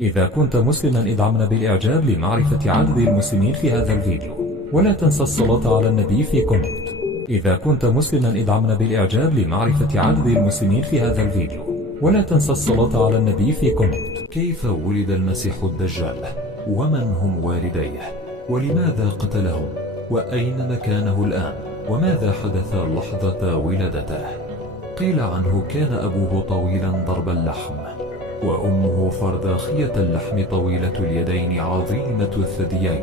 إذا كنت مسلما ادعمنا بالإعجاب لمعرفة عدد المسلمين في هذا الفيديو، ولا تنسى الصلاة على النبي في كومنت. إذا كنت مسلما ادعمنا بالإعجاب لمعرفة عدد المسلمين في هذا الفيديو، ولا تنسى الصلاة على النبي في كومنت. كيف ولد المسيح الدجال؟ ومن هم والديه؟ ولماذا قتلهم؟ وأين مكانه الآن؟ وماذا حدث لحظة ولادته؟ قيل عنه كان أبوه طويلا ضرب اللحم، وأمه فرداخية اللحم طويلة اليدين عظيمة الثديين.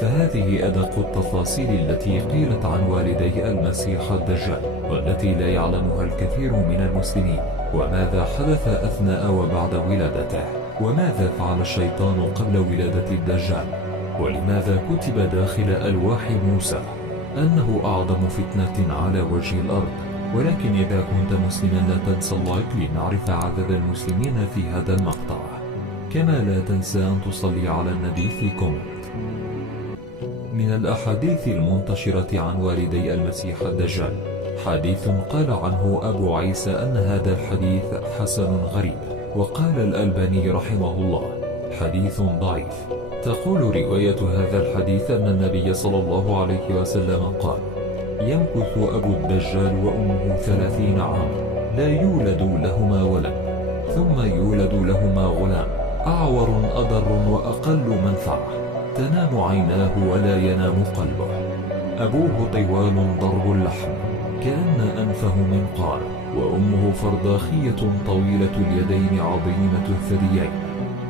فهذه أدق التفاصيل التي قيلت عن والدي المسيح الدجال، والتي لا يعلمها الكثير من المسلمين. وماذا حدث أثناء وبعد ولادته؟ وماذا فعل الشيطان قبل ولادة الدجال؟ ولماذا كتب داخل ألواح موسى أنه أعظم فتنة على وجه الأرض؟ ولكن إذا كنت مسلما لا تنسى اللايك لنعرف عدد المسلمين في هذا المقطع، كما لا تنسى أن تصلي على النبي في كومنت. من الأحاديث المنتشرة عن والدي المسيح الدجال حديث قال عنه أبو عيسى أن هذا الحديث حسن غريب، وقال الألباني رحمه الله حديث ضعيف. تقول رواية هذا الحديث أن النبي صلى الله عليه وسلم قال: يمكث أبو الدجال وأمه 30 عام لا يولد لهما ولد، ثم يولد لهما غلام أعور أضر وأقل منفعة، تنام عيناه ولا ينام قلبه. أبوه طوال ضرب اللحم كأن أنفه منقار، وأمه فرداخية طويلة اليدين عظيمة الثديين.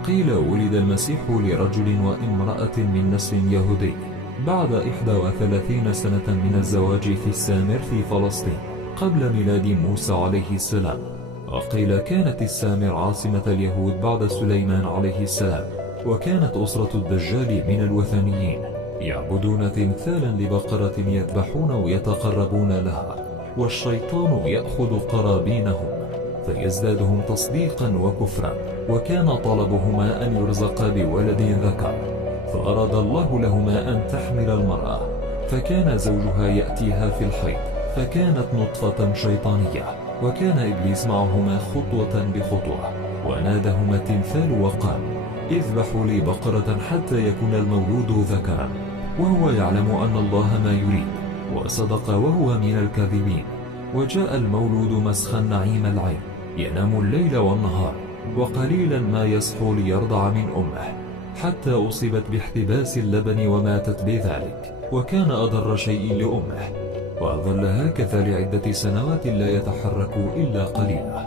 قيل ولد المسيح لرجل وامرأة من نسل يهودي بعد 31 سنة من الزواج في السامر في فلسطين قبل ميلاد موسى عليه السلام. وقيل كانت السامر عاصمة اليهود بعد سليمان عليه السلام. وكانت أسرة الدجال من الوثنيين يعبدون تمثالا لبقرة يذبحون ويتقربون لها، والشيطان يأخذ قرابينهم فيزدادهم تصديقا وكفرا. وكان طلبهما أن يرزقا بولد ذكر، فأراد الله لهما أن تحمل المرأة، فكان زوجها يأتيها في الحيض، فكانت نطفة شيطانية. وكان إبليس معهما خطوة بخطوة، ونادهما التمثال وقال: اذبحوا لي بقرة حتى يكون المولود ذكرا. وهو يعلم أن الله ما يريد، وصدق وهو من الكاذبين. وجاء المولود مسخا نعيم العين، ينام الليل والنهار، وقليلا ما يصحو ليرضع من أمه، حتى أصيبت باحتباس اللبن وماتت بذلك، وكان أضر شيء لأمه. وظل هكذا لعدة سنوات لا يتحرك إلا قليلا.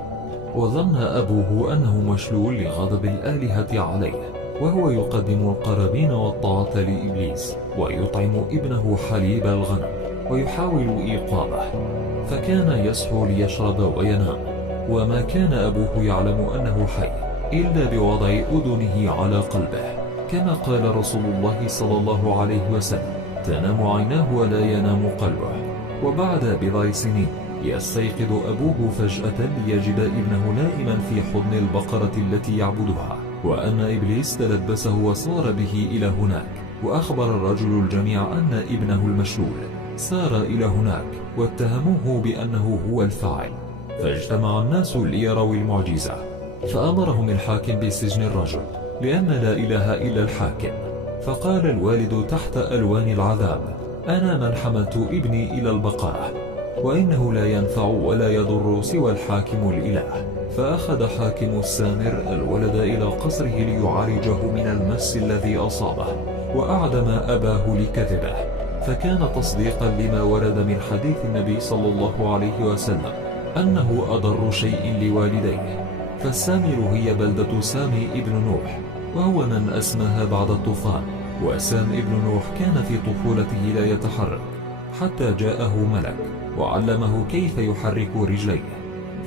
وظن أبوه أنه مشلول لغضب الآلهة عليه، وهو يقدم القرابين والطاعة لإبليس، ويطعم ابنه حليب الغنم، ويحاول إيقاظه، فكان يصحو ليشرب وينام. وما كان أبوه يعلم أنه حي إلا بوضع أذنه على قلبه، كما قال رسول الله صلى الله عليه وسلم: تنام عيناه ولا ينام قلبه. وبعد بضع سنين يستيقظ أبوه فجأة ليجد ابنه نائما في حضن البقرة التي يعبدها، وأن إبليس تلبسه وصار به إلى هناك. وأخبر الرجل الجميع أن ابنه المشلول سار إلى هناك، واتهموه بأنه هو الفاعل. فاجتمع الناس ليروا المعجزة، فأمرهم الحاكم بسجن الرجل، لأن لا إله إلا الحاكم. فقال الوالد تحت ألوان العذاب: أنا من حملت ابني إلى البقرة، وإنه لا ينفع ولا يضر سوى الحاكم الإله. فأخذ حاكم السامر الولد إلى قصره ليعالجه من المس الذي أصابه، وأعدم أباه لكذبه، فكان تصديقا لما ورد من حديث النبي صلى الله عليه وسلم أنه أضر شيء لوالديه. فالسامر هي بلدة سامي ابن نوح، وهو من أسماها بعد الطوفان. وسام ابن نوح كان في طفولته لا يتحرك، حتى جاءه ملك وعلمه كيف يحرك رجليه.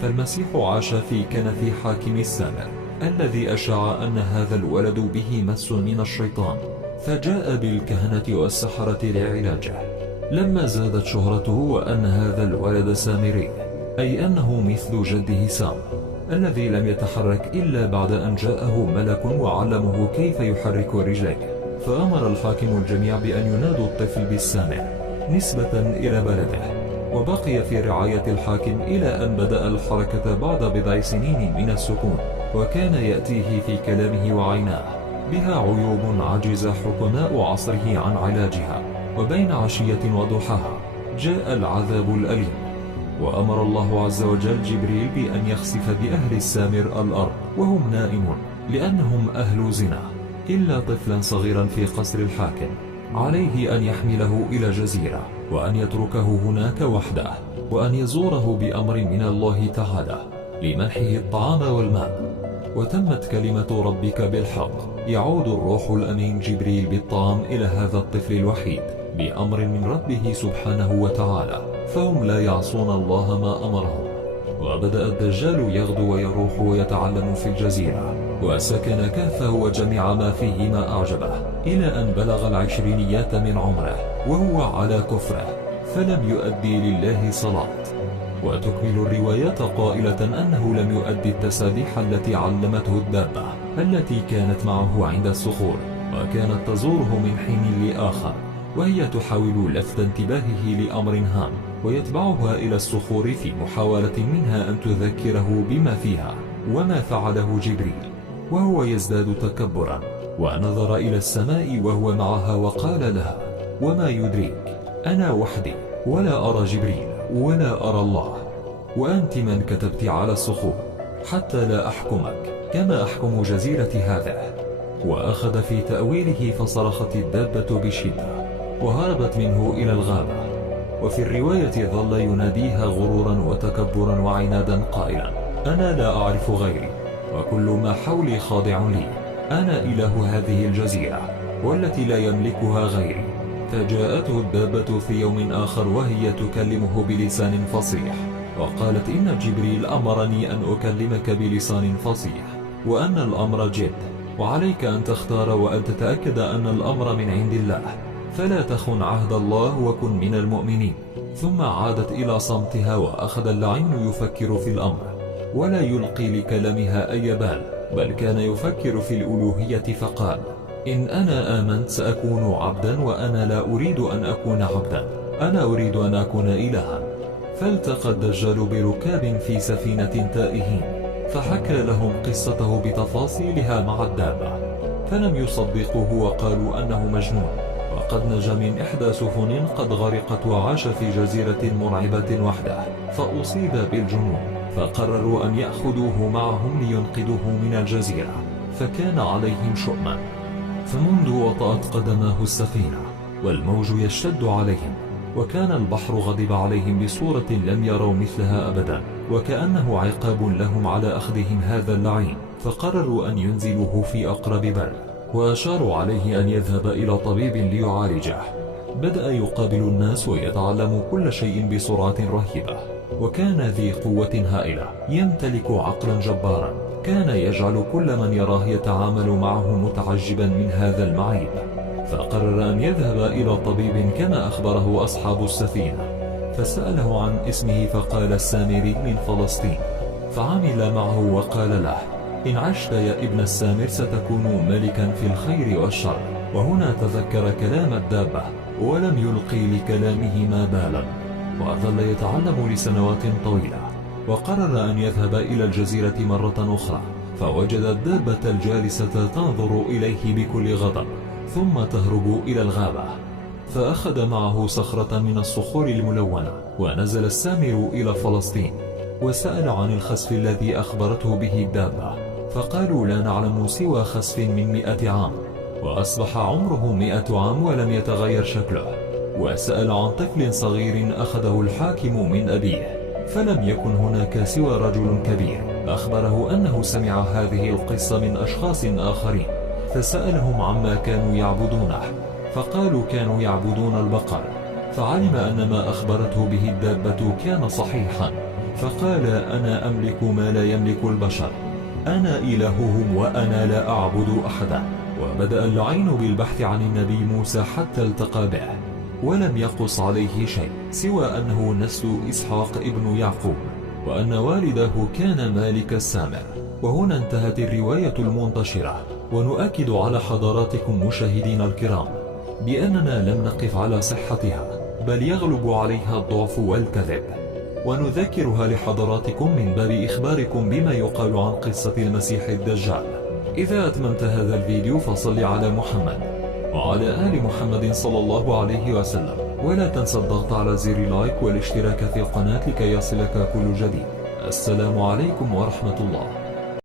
فالمسيح عاش في كنف حاكم السامر الذي أشاع أن هذا الولد به مس من الشيطان، فجاء بالكهنة والسحرة لعلاجه. لما زادت شهرته وأن هذا الولد سامري، أي أنه مثل جده سام الذي لم يتحرك إلا بعد أن جاءه ملك وعلمه كيف يحرك رجليه، فأمر الحاكم الجميع بأن ينادوا الطفل بالسامر نسبة إلى بلده. وبقي في رعاية الحاكم إلى أن بدأ الحركة بعد بضع سنين من السكون، وكان يأتيه في كلامه وعيناه بها عيوب عجز حكماء عصره عن علاجها. وبين عشية وضحاها جاء العذاب الأليم، وأمر الله عز وجل جبريل بأن يخسف بأهل السامر الأرض وهم نائمون، لأنهم أهل زنا، إلا طفلا صغيرا في قصر الحاكم عليه أن يحمله إلى جزيرة، وأن يتركه هناك وحده، وأن يزوره بأمر من الله تعالى لمنحه الطعام والماء. وتمت كلمة ربك بالحق. يعود الروح الأمين جبريل بالطعام إلى هذا الطفل الوحيد بأمر من ربه سبحانه وتعالى، فهم لا يعصون الله ما أمرهم. وبدأ الدجال يغدو ويروح ويتعلم في الجزيرة، وسكن كهفه وجميع ما فيه ما أعجبه، إلى أن بلغ العشرينيات من عمره وهو على كفره، فلم يؤدي لله صلاة. وتكمل الروايات قائلة أنه لم يؤدي التسابيح التي علمته الدابة التي كانت معه عند الصخور، وكانت تزوره من حين لآخر، وهي تحاول لفت انتباهه لأمر هام، ويتبعها إلى الصخور في محاولة منها أن تذكره بما فيها. وما فعله جبريل وهو يزداد تكبرا، ونظر إلى السماء وهو معها وقال لها: وما يدريك، أنا وحدي ولا أرى جبريل ولا أرى الله، وأنت من كتبت على الصخور حتى لا أحكمك كما أحكم جزيرة هذه. وأخذ في تأويله، فصرخت الدابة بشدة وهربت منه إلى الغابة. وفي الرواية ظل يناديها غرورا وتكبرا وعنادا قائلا: أنا لا أعرف غيري، وكل ما حولي خاضع لي، أنا إله هذه الجزيرة والتي لا يملكها غيري. فجاءته الدابة في يوم آخر وهي تكلمه بلسان فصيح، وقالت: إن جبريل أمرني أن أكلمك بلسان فصيح، وأن الأمر جد، وعليك أن تختار وأن تتأكد أن الأمر من عند الله، فلا تخن عهد الله وكن من المؤمنين. ثم عادت إلى صمتها، وأخذ اللعين يفكر في الأمر ولا يلقي لكلامها أي بال، بل كان يفكر في الألوهية، فقال: إن أنا آمنت سأكون عبدا، وأنا لا أريد أن أكون عبدا، أنا أريد أن أكون إلها. فالتقى الدجال بركاب في سفينة تائهين، فحكى لهم قصته بتفاصيلها مع الدابة، فلم يصدقوه وقالوا أنه مجنون، وقد نجا من إحدى سفن قد غرقت وعاش في جزيرة مرعبة وحده، فأصيب بالجنون، فقرروا أن يأخذوه معهم لينقذوه من الجزيرة، فكان عليهم شؤما. فمنذ وطأت قدماه السفينة والموج يشتد عليهم، وكان البحر غضب عليهم بصورة لم يروا مثلها أبدا، وكأنه عقاب لهم على أخذهم هذا اللعين، فقرروا أن ينزلوه في أقرب بر، وأشاروا عليه أن يذهب إلى طبيب ليعالجه. بدأ يقابل الناس ويتعلم كل شيء بسرعة رهيبة، وكان ذي قوة هائلة، يمتلك عقلا جبارا، كان يجعل كل من يراه يتعامل معه متعجبا من هذا المعيب. فقرر أن يذهب إلى طبيب كما أخبره أصحاب السفينة، فسأله عن اسمه، فقال: السامري من فلسطين. فعمل معه وقال له: إن عشت يا ابن السامر ستكون ملكا في الخير والشر. وهنا تذكر كلام الدابة ولم يلقي لكلامه ما بالا، وظل يتعلم لسنوات طويلة، وقرر أن يذهب إلى الجزيرة مرة أخرى، فوجد الدابة الجالسة تنظر إليه بكل غضب، ثم تهرب إلى الغابة. فأخذ معه صخرة من الصخور الملونة، ونزل السامر إلى فلسطين، وسأل عن الخسف الذي أخبرته به الدابة، فقالوا: لا نعلم سوى خسف من 100 عام، وأصبح عمره 100 عام ولم يتغير شكله. وسأل عن طفل صغير أخذه الحاكم من أبيه، فلم يكن هناك سوى رجل كبير أخبره أنه سمع هذه القصة من أشخاص آخرين، فسألهم عما كانوا يعبدونه، فقالوا كانوا يعبدون البقر، فعلم أن ما أخبرته به الدابة كان صحيحا، فقال: أنا أملك ما لا يملك البشر، أنا إلههم وأنا لا أعبد أحدا. وبدأ اللعين بالبحث عن النبي موسى حتى التقى به، ولم يقص عليه شيء سوى أنه نسل إسحاق ابن يعقوب، وأن والده كان مالك السامر. وهنا انتهت الرواية المنتشرة. ونؤكد على حضراتكم مشاهدينا الكرام بأننا لم نقف على صحتها، بل يغلب عليها الضعف والكذب، ونذكرها لحضراتكم من باب إخباركم بما يقال عن قصة المسيح الدجال. إذا أتممت هذا الفيديو فصل على محمد وعلى آل محمد صلى الله عليه وسلم، ولا تنسى الضغط على زر لايك والاشتراك في القناة لكي يصلك كل جديد. السلام عليكم ورحمة الله.